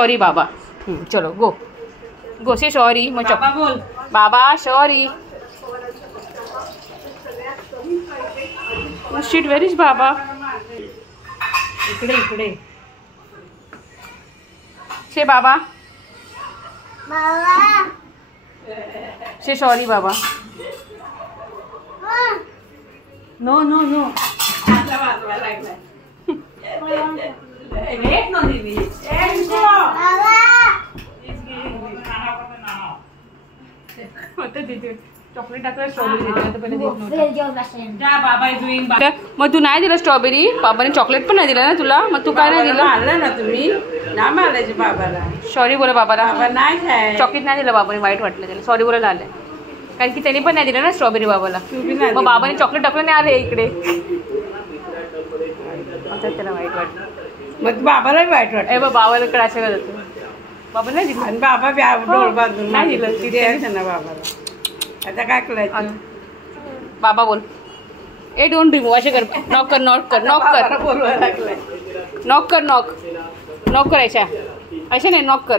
Sorry बाबा. चलो गो गो से sorry. मग बाबा बोल. बाबा सॉरी. शिट वेर इज बाबा. इकडे इकडे. से बाबा. से सॉरी बाबा. No no no. चॉकलेट टाकलं स्ट्रॉबेरी मग तू नाही दिलं स्ट्रॉबेरी. बाबाने चॉकलेट पण नाही दिलं ना तुला. मग तू काय नाही दिलं. आणलं ना तुम्ही. नाही मारायचे बाबाला. सॉरी बोला बाबाला. बाबा नाही खाय. चॉकलेट नाही दिलं बाबाने. वाईट वाटलं त्याला. सॉरी बोलायला आलंय कारण की त्यांनी पण नाही दिलं ना स्ट्रॉबेरी बाबाला. मग बाबाने चॉकलेट टाकलं नाही आले इकडे. आता त्याला वाईट वाटलं. मग बाबालाही वाईट वाटत. बाबाला कडे असं करत बाबा नाही दिलं. आणि बाबा डोळ बांधून नाही दिलं. द्यायचं ना बाबाला. आता काय करायचं. बाबा बोल. ए डोंट रिमूव्ह. असे कर. नॉक कर नॉक कर नॉक कर. बोलवायला लागलाय. नॉक कर नॉक. नॉक करायच्या असे नाही. नॉक कर.